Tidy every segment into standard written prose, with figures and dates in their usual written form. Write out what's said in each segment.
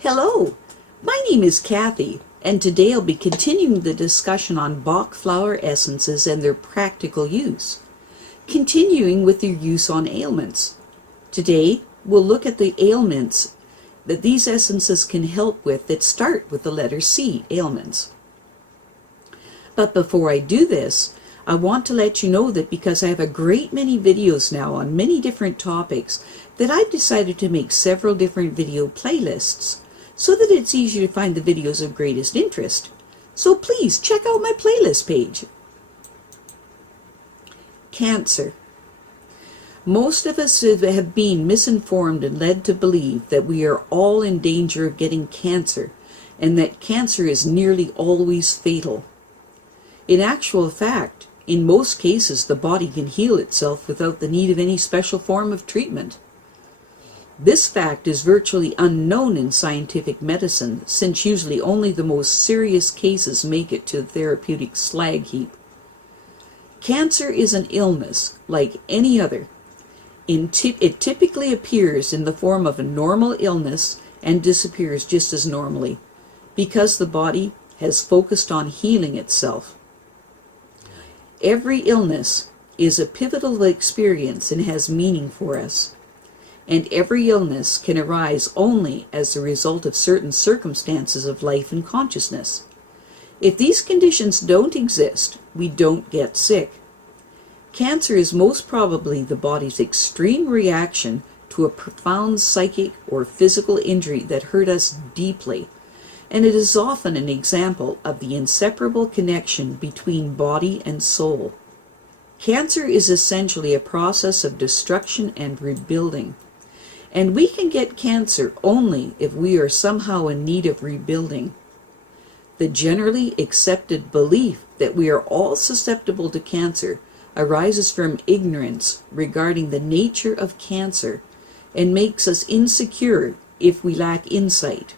Hello, my name is Kathy, and today I'll be continuing the discussion on Bach Flower Essences and their practical use, continuing with their use on ailments. Today, we'll look at the ailments that these essences can help with that start with the letter C, ailments. But before I do this, I want to let you know that because I have a great many videos now on many different topics, that I've decided to make several different video playlists so that it's easier to find the videos of greatest interest. So please check out my playlist page. Cancer. Most of us have been misinformed and led to believe that we are all in danger of getting cancer, and that cancer is nearly always fatal. In actual fact, in most cases, the body can heal itself without the need of any special form of treatment. This fact is virtually unknown in scientific medicine, since usually only the most serious cases make it to the therapeutic slag heap. Cancer is an illness like any other. It typically appears in the form of a normal illness and disappears just as normally, because the body has focused on healing itself. Every illness is a pivotal experience and has meaning for us. And every illness can arise only as a result of certain circumstances of life and consciousness. If these conditions don't exist, we don't get sick. Cancer is most probably the body's extreme reaction to a profound psychic or physical injury that hurt us deeply, and it is often an example of the inseparable connection between body and soul. Cancer is essentially a process of destruction and rebuilding. And we can get cancer only if we are somehow in need of rebuilding. The generally accepted belief that we are all susceptible to cancer arises from ignorance regarding the nature of cancer and makes us insecure if we lack insight.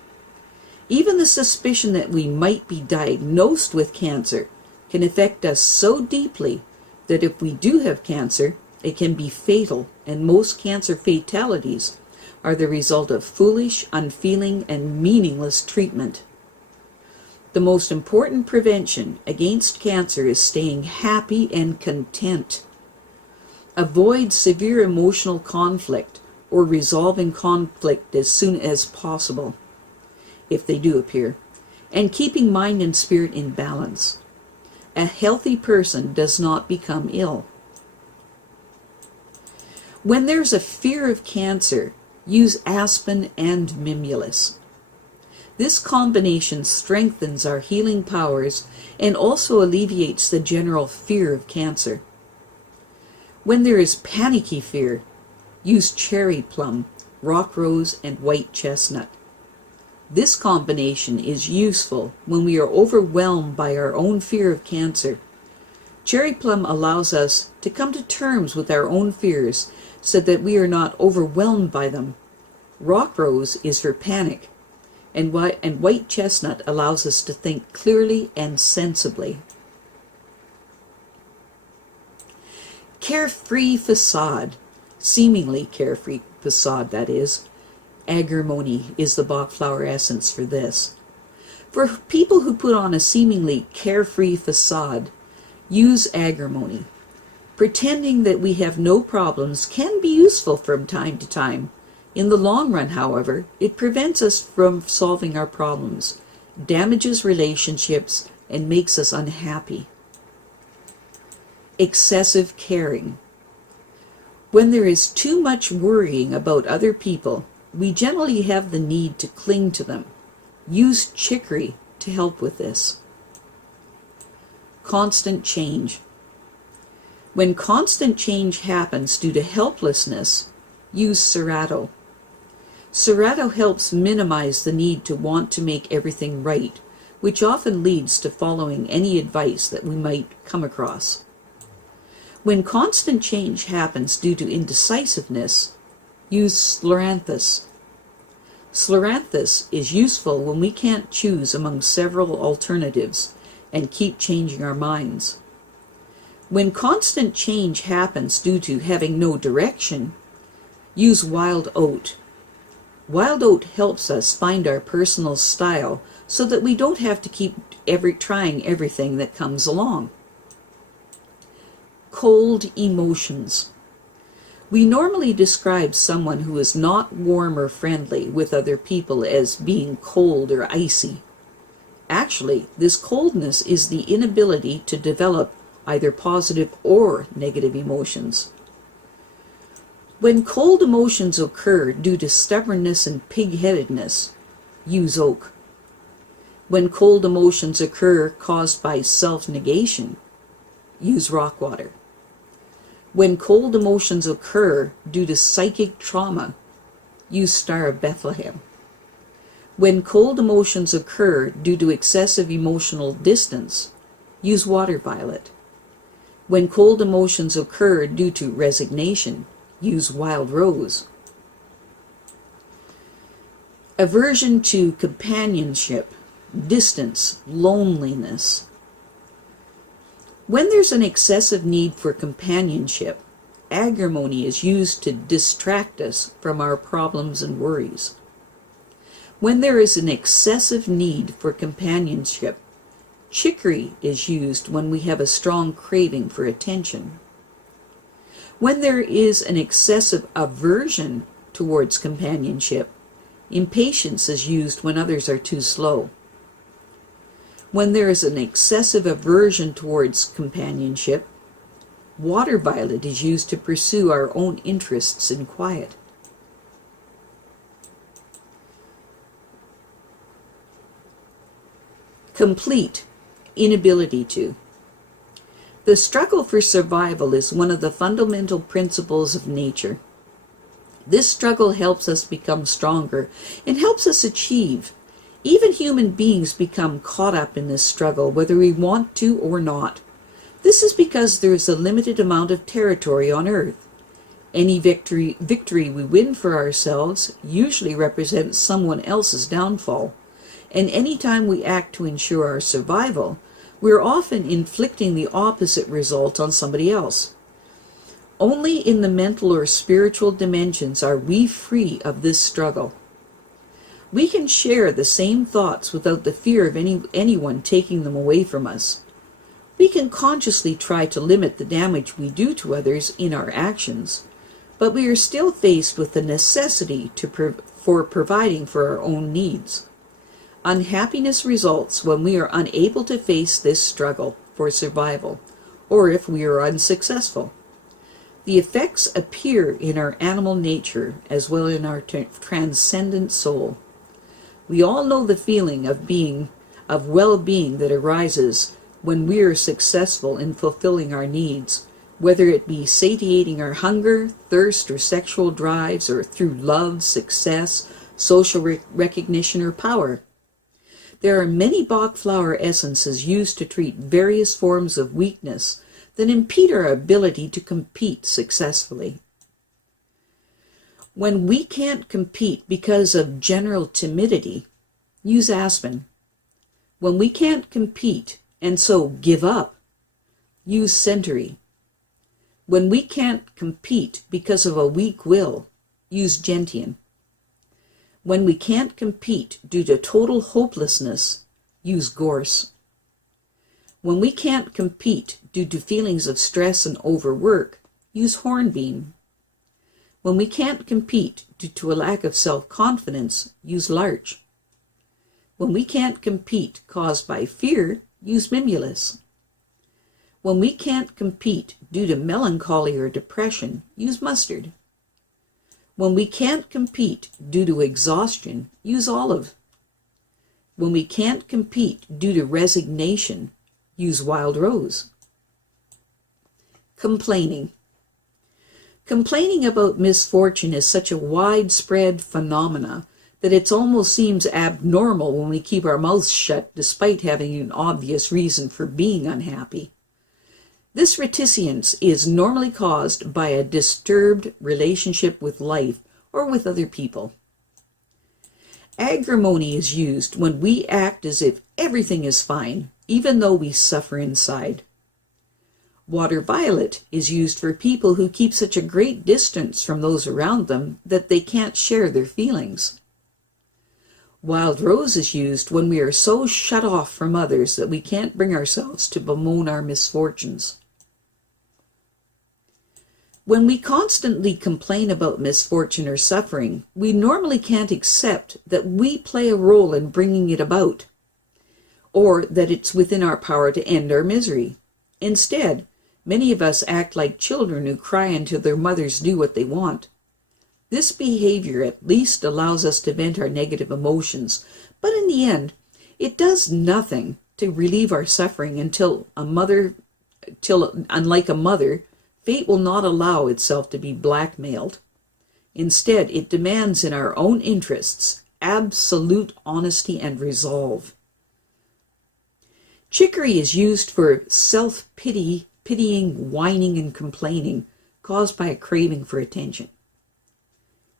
Even the suspicion that we might be diagnosed with cancer can affect us so deeply that if we do have cancer, it can be fatal, and most cancer fatalities are the result of foolish, unfeeling, and meaningless treatment. The most important prevention against cancer is staying happy and content. Avoid severe emotional conflict or resolving conflict as soon as possible, if they do appear, and keeping mind and spirit in balance. A healthy person does not become ill. When there's a fear of cancer, use aspen and mimulus. This combination strengthens our healing powers and also alleviates the general fear of cancer. When there is panicky fear, use cherry plum, rock rose, and white chestnut. This combination is useful when we are overwhelmed by our own fear of cancer. Cherry plum allows us to come to terms with our own fears so that we are not overwhelmed by them. Rock rose is for panic, and white chestnut allows us to think clearly and sensibly. Carefree facade, seemingly carefree facade, that is. Agrimony is the Bach Flower Essence for this. For people who put on a seemingly carefree facade, use agrimony. Pretending that we have no problems can be useful from time to time. In the long run, however, it prevents us from solving our problems, damages relationships, and makes us unhappy. Excessive caring. When there is too much worrying about other people, we generally have the need to cling to them. Use chicory to help with this. Constant change. When constant change happens due to helplessness, use Serato. Serato helps minimize the need to want to make everything right, which often leads to following any advice that we might come across. When constant change happens due to indecisiveness, use Scleranthus. Scleranthus is useful when we can't choose among several alternatives and keep changing our minds. When constant change happens due to having no direction, use wild oat. Wild oat helps us find our personal style so that we don't have to keep trying everything that comes along. Cold emotions. We normally describe someone who is not warm or friendly with other people as being cold or icy. Actually, this coldness is the inability to develop either positive or negative emotions. When cold emotions occur due to stubbornness and pig-headedness, use oak. When cold emotions occur caused by self-negation, use rock water. When cold emotions occur due to psychic trauma, use Star of Bethlehem. When cold emotions occur due to excessive emotional distance, use water violet. When cold emotions occur due to resignation, use wild rose. Aversion to companionship, distance, loneliness. When there's an excessive need for companionship, agrimony is used to distract us from our problems and worries. When there is an excessive need for companionship, chicory is used when we have a strong craving for attention. When there is an excessive aversion towards companionship, impatience is used when others are too slow. When there is an excessive aversion towards companionship, water violet is used to pursue our own interests in quiet. Complete inability to. The struggle for survival is one of the fundamental principles of nature. This struggle helps us become stronger and helps us achieve. Even human beings become caught up in this struggle, whether we want to or not. This is because there is a limited amount of territory on Earth. Any victory we win for ourselves usually represents someone else's downfall. And any time we act to ensure our survival, we're often inflicting the opposite result on somebody else. Only in the mental or spiritual dimensions are we free of this struggle. We can share the same thoughts without the fear of anyone taking them away from us. We can consciously try to limit the damage we do to others in our actions, but we are still faced with the necessity for providing for our own needs. Unhappiness results when we are unable to face this struggle for survival, or if we are unsuccessful. The effects appear in our animal nature as well as in our transcendent soul. We all know the feeling of well-being that arises when we are successful in fulfilling our needs, whether it be satiating our hunger, thirst, or sexual drives, or through love, success, social recognition, or power. There are many Bach Flower Essences used to treat various forms of weakness that impede our ability to compete successfully. When we can't compete because of general timidity, use aspen. When we can't compete and so give up, use centaury. When we can't compete because of a weak will, use gentian. When we can't compete due to total hopelessness, use gorse. When we can't compete due to feelings of stress and overwork, use hornbeam. When we can't compete due to a lack of self-confidence, use larch. When we can't compete caused by fear, use mimulus. When we can't compete due to melancholy or depression, use mustard. When we can't compete due to exhaustion, use olive. When we can't compete due to resignation, use wild rose. Complaining. Complaining about misfortune is such a widespread phenomena that it almost seems abnormal when we keep our mouths shut despite having an obvious reason for being unhappy. This reticence is normally caused by a disturbed relationship with life or with other people. Agrimony is used when we act as if everything is fine, even though we suffer inside. Water violet is used for people who keep such a great distance from those around them that they can't share their feelings. Wild rose is used when we are so shut off from others that we can't bring ourselves to bemoan our misfortunes. When we constantly complain about misfortune or suffering, we normally can't accept that we play a role in bringing it about, or that it's within our power to end our misery. Instead, many of us act like children who cry until their mothers do what they want. This behavior at least allows us to vent our negative emotions, but in the end, it does nothing to relieve our suffering until, unlike a mother, fate will not allow itself to be blackmailed. Instead, it demands in our own interests absolute honesty and resolve. Chicory is used for self-pity, pitying, whining, and complaining caused by a craving for attention.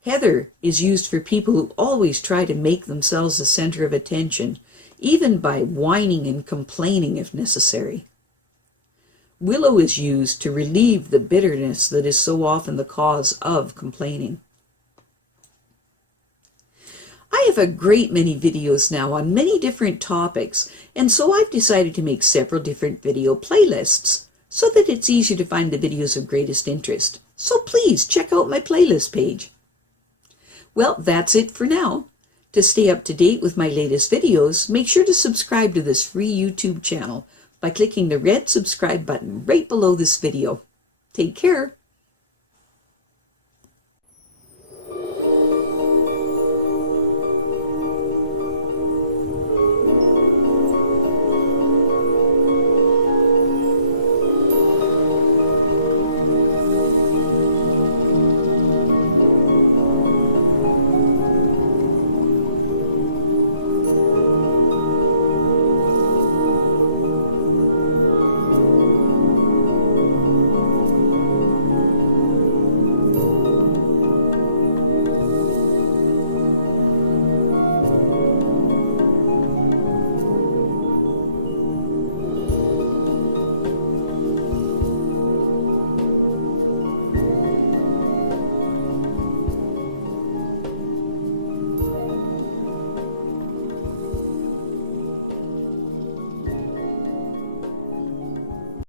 Heather is used for people who always try to make themselves the center of attention, even by whining and complaining if necessary. Willow is used to relieve the bitterness that is so often the cause of complaining. I have a great many videos now on many different topics, and so I've decided to make several different video playlists so that it's easier to find the videos of greatest interest. So please check out my playlist page. Well, that's it for now. To stay up to date with my latest videos, make sure to subscribe to this free YouTube channel by clicking the red subscribe button right below this video. Take care.